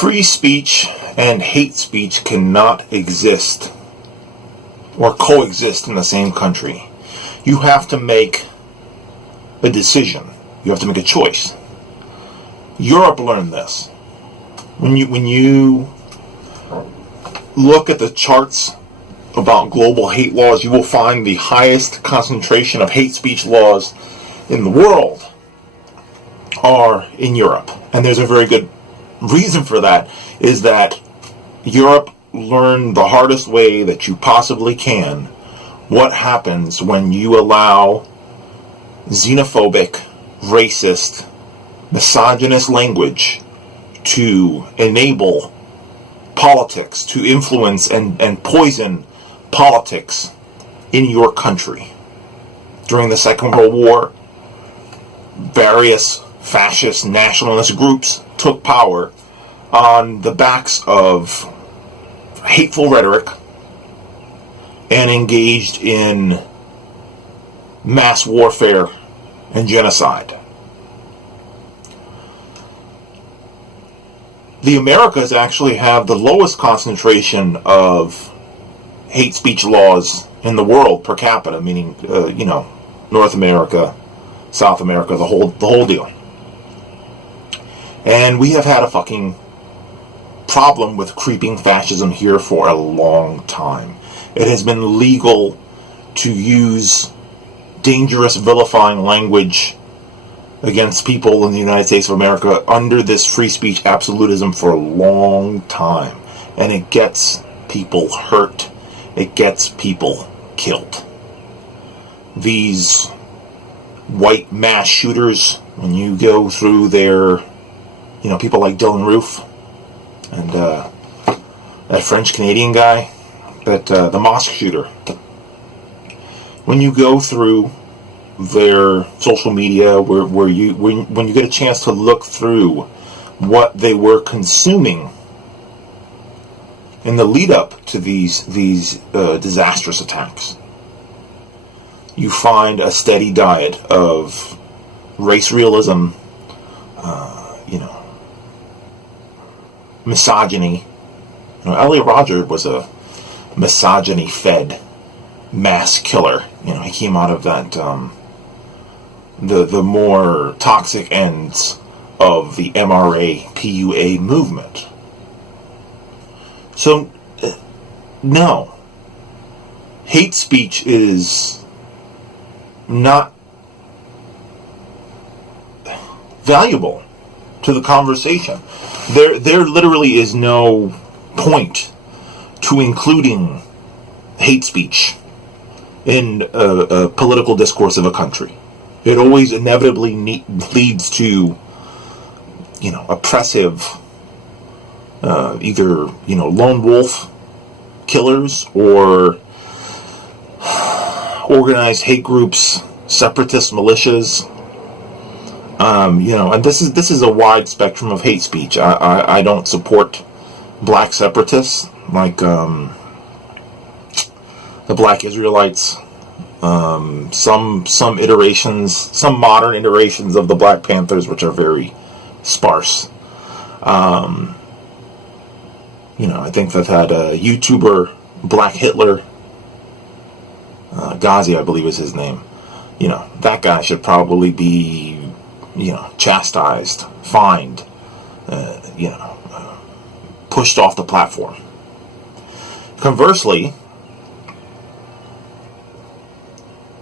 Free speech and hate speech cannot exist or coexist in the same country. You have to make a decision. You have to make a choice. Europe learned this. When you look at the charts about global hate laws, you will find the highest concentration of hate speech laws in the world are in Europe. And there's a very good reason for that, is that Europe learned the hardest way that you possibly can what happens when you allow xenophobic, racist, misogynist language to enable politics, to influence and poison politics in your country. During the Second World War, various fascist nationalist groups took power on the backs of hateful rhetoric and engaged in mass warfare and genocide. The Americas actually have the lowest concentration of hate speech laws in the world per capita, meaning, North America, South America, the whole deal. And we have had a fucking problem with creeping fascism here for a long time. It has been legal to use dangerous, vilifying language against people in the United States of America under this free speech absolutism for a long time. And it gets people hurt. It gets people killed. These white mass shooters, when you go through their, people like Dylan Roof and that French-Canadian guy, the mosque shooter, when you go through their social media, when you get a chance to look through what they were consuming in the lead up to these disastrous attacks, you find a steady diet of race realism, misogyny. Elliot Rodger was a misogyny-fed mass killer. He came out of that the more toxic ends of the MRA PUA movement. So, no, hate speech is not valuable to the conversation. There literally is no point to including hate speech in a political discourse of a country. It always inevitably leads to, oppressive, either, lone wolf killers or organized hate groups, separatist militias. And this is a wide spectrum of hate speech. I don't support black separatists like the Black Israelites. Some modern iterations of the Black Panthers, which are very sparse. I think that a YouTuber, Black Hitler, Ghazi, I believe is his name. That guy should probably be, chastised, fined, pushed off the platform. Conversely,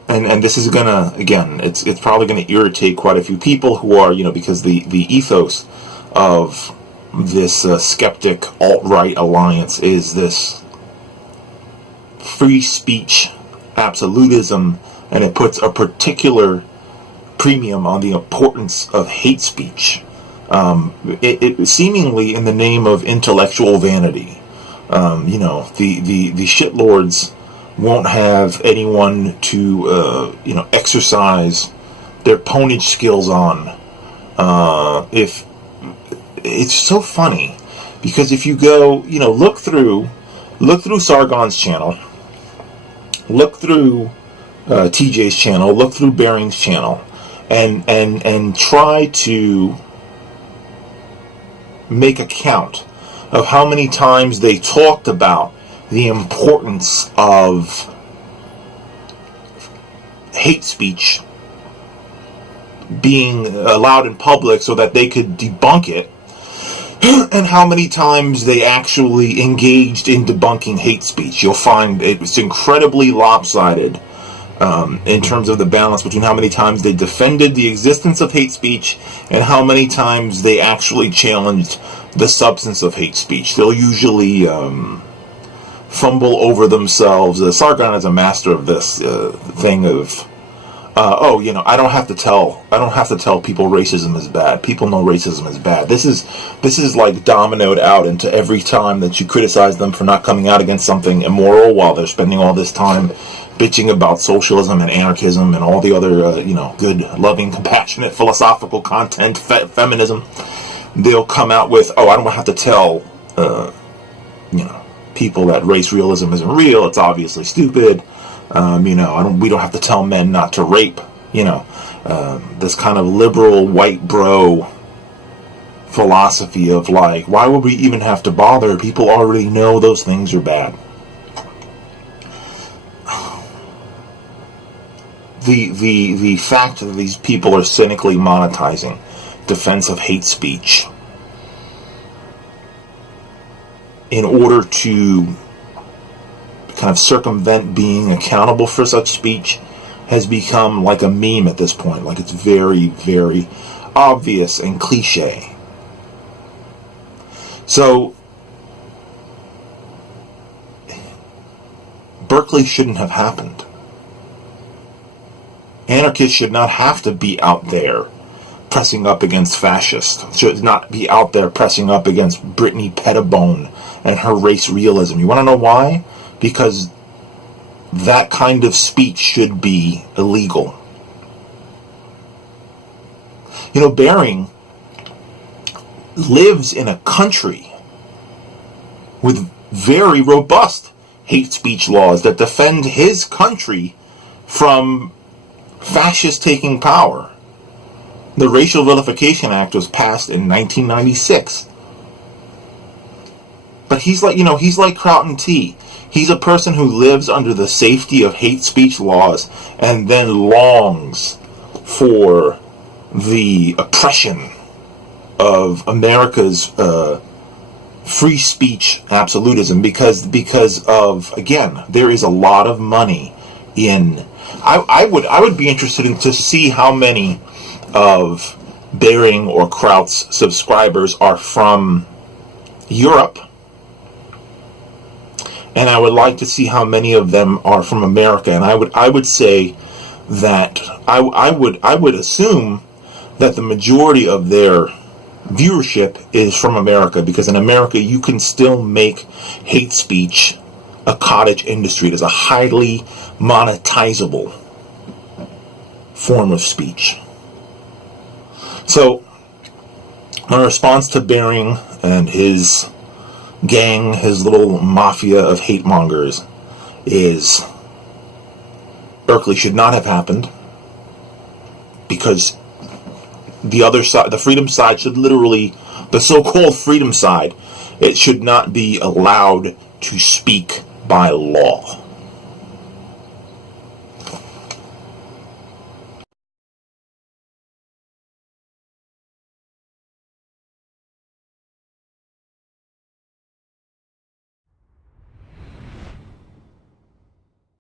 and this is gonna, again, it's probably gonna irritate quite a few people who are, because the ethos of this skeptic alt-right alliance is this free speech absolutism, and it puts a particular premium on the importance of hate speech. It seemingly in the name of intellectual vanity. The shitlords won't have anyone to exercise their ponage skills on. If it's so funny, because if you go look through Sargon's channel, look through TJ's channel, look through Bearing's channel, and try to make a count of how many times they talked about the importance of hate speech being allowed in public so that they could debunk it, and how many times they actually engaged in debunking hate speech. You'll find it's incredibly lopsided in terms of the balance between how many times they defended the existence of hate speech and how many times they actually challenged the substance of hate speech. They'll usually fumble over themselves. Sargon is a master of this thing of, I don't have to tell people racism is bad. People know racism is bad. This is like dominoed out into every time that you criticize them for not coming out against something immoral while they're spending all this time bitching about socialism and anarchism and all the other, good, loving, compassionate, philosophical content, feminism. They'll come out with, I don't have to tell, people that race realism isn't real. It's obviously stupid. We don't have to tell men not to rape. This kind of liberal white bro philosophy of like, why would we even have to bother? People already know those things are bad. The fact that these people are cynically monetizing defense of hate speech in order to kind of circumvent being accountable for such speech has become like a meme at this point. Like, it's very, very obvious and cliche. So Berkeley shouldn't have happened. Anarchists should not have to be out there pressing up against fascists. Should not be out there pressing up against Brittany Pettibone and her race realism. You want to know why? Because that kind of speech should be illegal. Bering lives in a country with very robust hate speech laws that defend his country from fascists taking power. The Racial Vilification Act was passed in 1996. But he's like Crowton T. He's a person who lives under the safety of hate speech laws and then longs for the oppression of America's free speech absolutism because of, again, there is a lot of money in. I would be interested to see how many of Bering or Kraut's subscribers are from Europe, and I would like to see how many of them are from America. And I would say that I would assume that the majority of their viewership is from America, because in America you can still make hate speech a cottage industry. It is a highly monetizable form of speech. So, my response to Bering and his gang, his little mafia of hate mongers, is Berkeley should not have happened, because the other side, the freedom side, should literally, the so-called freedom side, it should not be allowed to speak by law.